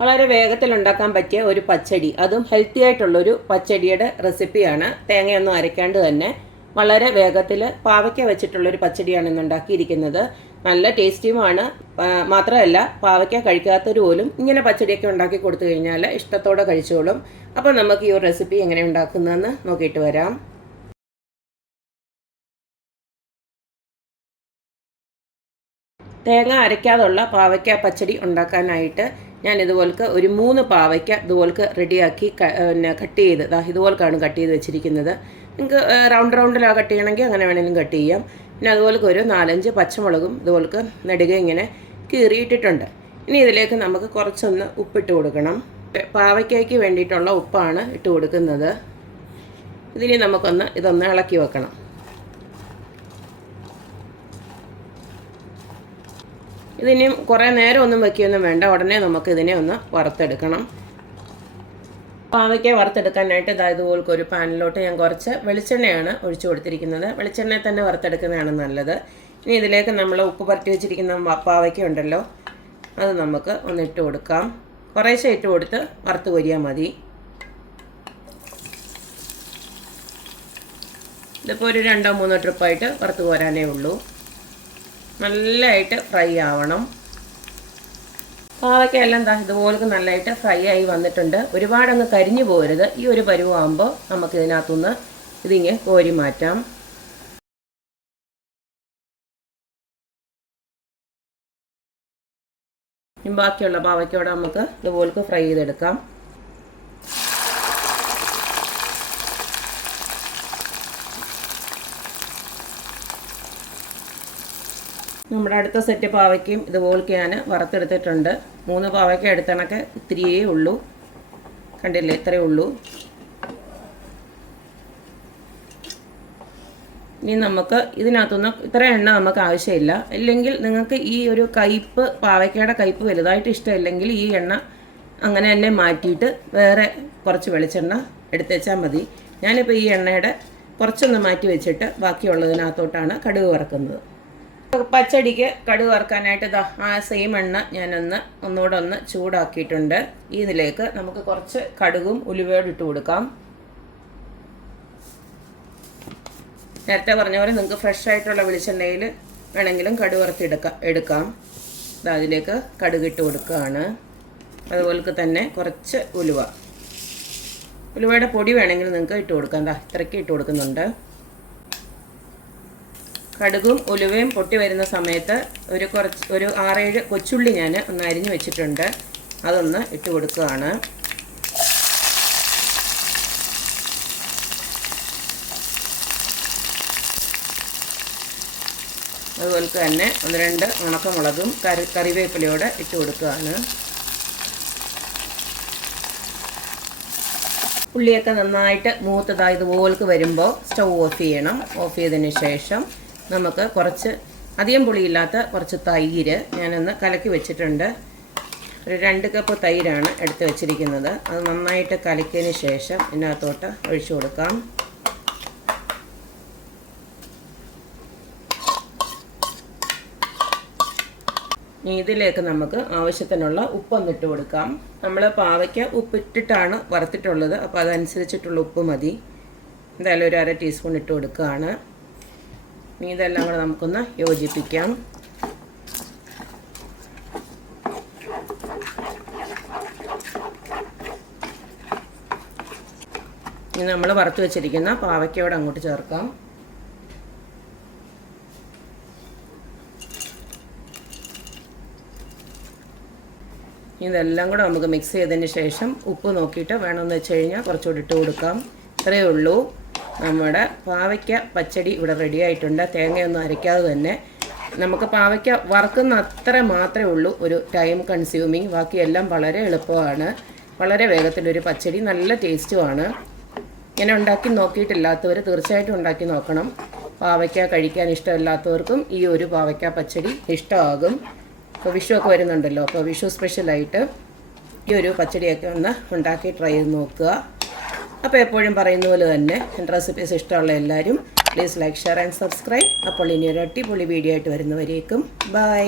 വളരെ വേഗത്തിൽ ഉണ്ടാക്കാൻ പറ്റിയ ഒരു പച്ചടി, അതും ഹെൽത്തി ആയിട്ടുള്ളൊരു പച്ചടിയുടെ റെസിപ്പിയാണ്. തേങ്ങയൊന്നും അരയ്ക്കാണ്ട് തന്നെ വളരെ വേഗത്തിൽ പാവയ്ക്ക വെച്ചിട്ടുള്ളൊരു പച്ചടിയാണ് ഇന്ന് ഉണ്ടാക്കിയിരിക്കുന്നത്. നല്ല ടേസ്റ്റിയുമാണ്. മാത്രമല്ല പാവയ്ക്ക കഴിക്കാത്തവർ പോലും ഇങ്ങനെ പച്ചടിയൊക്കെ ഉണ്ടാക്കി കൊടുത്തു കഴിഞ്ഞാൽ ഇഷ്ടത്തോടെ കഴിച്ചോളും. അപ്പോൾ നമുക്ക് ഈ ഒരു റെസിപ്പി എങ്ങനെ ഉണ്ടാക്കുന്നതെന്ന് നോക്കിയിട്ട് വരാം. തേങ്ങ അരയ്ക്കാതുള്ള പാവയ്ക്ക പച്ചടി ഉണ്ടാക്കാനായിട്ട് ഞാൻ ഇതുപോലക്ക് ഒരു 3 പാവയ്ക്ക ഇതുപോലക്ക് റെഡിയാക്കി കട്ട് ചെയ്ത് ഇതുപോലക്കാണ് കട്ട് ചെയ്ത് വെച്ചിരിക്കുന്നത്. നിങ്ങൾക്ക് റൗണ്ടിലാണ് കട്ട് ചെയ്യണമെങ്കിൽ അങ്ങനെ വേണമെങ്കിലും കട്ട് ചെയ്യാം. പിന്നെ അതുപോലക്ക് ഒരു 4-5 പച്ചമുളകും ഇതുപോലക്ക് നെടുക ഇങ്ങനെ കീറിയിട്ടിട്ടുണ്ട്. ഇനി ഇതിലേക്ക് നമുക്ക് കുറച്ചൊന്ന് ഉപ്പിട്ട് കൊടുക്കണം. പാവയ്ക്കയ്ക്ക് വേണ്ടിയിട്ടുള്ള ഉപ്പാണ് ഇട്ട് കൊടുക്കുന്നത്. ഇതിനി ഇതൊന്ന് ഇളക്കി വെക്കണം. ഇതിനും കുറേ നേരം ഒന്നും വയ്ക്കുകയൊന്നും വേണ്ട. ഉടനെ നമുക്ക് ഇതിനെ ഒന്ന് വറുത്തെടുക്കണം. പാവയ്ക്ക വറുത്തെടുക്കാനായിട്ട് ഇതുപോലൊക്കെ ഒരു പാനിലോട്ട് ഞാൻ കുറച്ച് വെളിച്ചെണ്ണയാണ് ഒഴിച്ചു കൊടുത്തിരിക്കുന്നത്. വെളിച്ചെണ്ണയിൽ തന്നെ വറുത്തെടുക്കുന്നതാണ് നല്ലത്. ഇനി ഇതിലേക്ക് നമ്മൾ ഉപ്പ് പുരട്ടി വെച്ചിരിക്കുന്ന പാവയ്ക്ക ഉണ്ടല്ലോ, അത് നമുക്ക് ഒന്ന് ഇട്ട് കൊടുക്കാം. കുറേശ്ശെ ഇട്ട് കൊടുത്ത് വറുത്ത് കോരിയാൽ മതി. ഇതിപ്പോൾ ഒരു 2-3 ട്രിപ്പായിട്ട് വറുത്ത് കോരാനേ ഉള്ളൂ. നല്ലതായിട്ട് ഫ്രൈ ആവണം. പാവയ്ക്ക എല്ലാം ഇതുപോലെ നല്ലതായിട്ട് ഫ്രൈ ആയി വന്നിട്ടുണ്ട്. ഒരുപാടങ്ങ് കരിഞ്ഞു പോകരുത്. ഈ ഒരു പരുവാകുമ്പോൾ നമുക്ക് ഇതിനകത്തുനിന്ന് ഇതിങ്ങ് കോരി മാറ്റാം. ബാക്കിയുള്ള പാവയ്ക്കോടെ നമുക്ക് ഇതുപോലെ ഫ്രൈ ചെയ്തെടുക്കാം. നമ്മുടെ അടുത്ത സെറ്റ് പാവയ്ക്കയും ഇതുപോലൊക്കെ ഞാൻ വറുത്തെടുത്തിട്ടുണ്ട്. 3 പാവയ്ക്ക എടുത്തണക്ക് ഇത്തിരിയേ ഉള്ളൂ. കണ്ടില്ലേ, ഇത്രയേ ഉള്ളൂ. ഇനി നമുക്ക് ഇതിനകത്തുനിന്ന് ഇത്ര എണ്ണ നമുക്ക് ആവശ്യമില്ല. ഇല്ലെങ്കിൽ നിങ്ങൾക്ക് ഈ ഒരു കയ്പ്പ്, പാവയ്ക്കയുടെ കയ്പ്പ് വലുതായിട്ട് ഇഷ്ടമില്ലെങ്കിൽ ഈ എണ്ണ അങ്ങനെ തന്നെ മാറ്റിയിട്ട് വേറെ കുറച്ച് വെളിച്ചെണ്ണ എടുത്ത് വെച്ചാൽ മതി. ഞാനിപ്പോൾ ഈ എണ്ണയുടെ കുറച്ചൊന്ന് മാറ്റി വെച്ചിട്ട് ബാക്കിയുള്ളതിനകത്തോട്ടാണ് കടുക് വറുക്കുന്നത്. പച്ചടിക്ക് കടുക് വറുക്കാനായിട്ട് ആ സെയിം എണ്ണ ഒന്നുകൂടെ ഒന്ന് ചൂടാക്കിയിട്ടുണ്ട്. ഇതിലേക്ക് നമുക്ക് കുറച്ച് കടുകും ഉലുവയോട് ഇട്ട് കൊടുക്കാം. നേരത്തെ പറഞ്ഞ പോലെ നിങ്ങൾക്ക് ഫ്രഷ് ആയിട്ടുള്ള വെളിച്ചെണ്ണയിൽ വേണമെങ്കിലും കടുക് എടുക്കാം. അതിലേക്ക് കടുക് ഇട്ട് കൊടുക്കുകയാണ്. അതുപോലെ തന്നെ കുറച്ച് ഉലുവയുടെ പൊടി വേണമെങ്കിൽ നിങ്ങൾക്ക് ഇട്ട് കൊടുക്കാം. ഇത്രയ്ക്ക് ഇട്ട് കൊടുക്കുന്നുണ്ട്. കടുകും ഉലുവയും പൊട്ടി വരുന്ന സമയത്ത് ഒരു 6-7 കൊച്ചുള്ളി ഞാൻ ഒന്ന് അരിഞ്ഞു വെച്ചിട്ടുണ്ട്. അതൊന്ന് ഇട്ട് കൊടുക്കുകയാണ്. അതുപോലെ തന്നെ 1-2 ഉണക്കമുളകും കറിവേപ്പിലയോടെ ഇട്ട് കൊടുക്കുകയാണ്. ഉള്ളിയൊക്കെ നന്നായിട്ട് മൂത്തതായതുപോലെ വരുമ്പോൾ സ്റ്റൗ ഓഫ് ചെയ്യണം. ഓഫ് ചെയ്തതിന് ശേഷം നമുക്ക് കുറച്ച് അധികം പുളിയില്ലാത്ത കുറച്ച് തൈര് ഞാനൊന്ന് കലക്കി വെച്ചിട്ടുണ്ട്. ഒരു 2 കപ്പ് തൈരാണ് എടുത്ത് വെച്ചിരിക്കുന്നത്. അത് നന്നായിട്ട് കലക്കിയതിന് ശേഷം ഇതിനകത്തോട്ട് ഒഴിച്ചു കൊടുക്കാം. ഇതിലേക്ക് നമുക്ക് ആവശ്യത്തിനുള്ള ഉപ്പൊന്നിട്ട് കൊടുക്കാം. നമ്മൾ പാവയ്ക്ക ഉപ്പിട്ടിട്ടാണ് വറുത്തിട്ടുള്ളത്. അപ്പോൾ അതനുസരിച്ചിട്ടുള്ള ഉപ്പ് മതി. എന്തായാലും ഒരു 1/2 ടീസ്പൂൺ ഇട്ട് കൊടുക്കുകയാണ്. ഇതെല്ലാം കൂടെ നമുക്കൊന്ന് യോജിപ്പിക്കാം. ഇനി നമ്മൾ വറുത്ത് വെച്ചിരിക്കുന്ന പാവയ്ക്കയോടെ അങ്ങോട്ട് ചേർക്കാം. ഇതെല്ലാം കൂടെ നമുക്ക് മിക്സ് ചെയ്തതിന് ശേഷം ഉപ്പ് നോക്കിയിട്ട് വേണമെന്ന് വെച്ച് കഴിഞ്ഞാൽ കുറച്ചുകൂടി ഇട്ട് കൊടുക്കാം. ഇത്രയേ ഉള്ളൂ. നമ്മുടെ പാവയ്ക്ക പച്ചടി ഇവിടെ റെഡി ആയിട്ടുണ്ട്. തേങ്ങയൊന്നും അരയ്ക്കാതെ തന്നെ നമുക്ക് പാവയ്ക്ക വറുക്കുന്ന അത്ര മാത്രമേ ഉള്ളൂ ഒരു ടൈം കൺസ്യൂമിങ്. ബാക്കിയെല്ലാം വളരെ എളുപ്പമാണ്. വളരെ വേഗത്തിലൊരു പച്ചടി, നല്ല ടേസ്റ്റുമാണ്. ഇങ്ങനെ ഉണ്ടാക്കി നോക്കിയിട്ടില്ലാത്തവർ തീർച്ചയായിട്ടും ഉണ്ടാക്കി നോക്കണം. പാവയ്ക്ക കഴിക്കാൻ ഇഷ്ടമില്ലാത്തവർക്കും ഈ ഒരു പാവയ്ക്ക പച്ചടി ഇഷ്ടമാകും. ഇപ്പോൾ വിഷുവൊക്കെ വരുന്നുണ്ടല്ലോ, അപ്പോൾ വിഷു സ്പെഷ്യലായിട്ട് ഈ ഒരു പച്ചടിയൊക്കെ ഒന്ന് ഉണ്ടാക്കി ട്രൈ ചെയ്ത് നോക്കുക. അപ്പോൾ എപ്പോഴും പറയുന്ന പോലെ തന്നെ എൻ്റെ റെസിപ്പീസ് ഇഷ്ടമുള്ള എല്ലാവരും please like, share and subscribe. അപ്പോൾ ഇനി ഒരു അടിപൊളി വീഡിയോ ആയിട്ട് വരുന്നവരേക്കും ബൈ.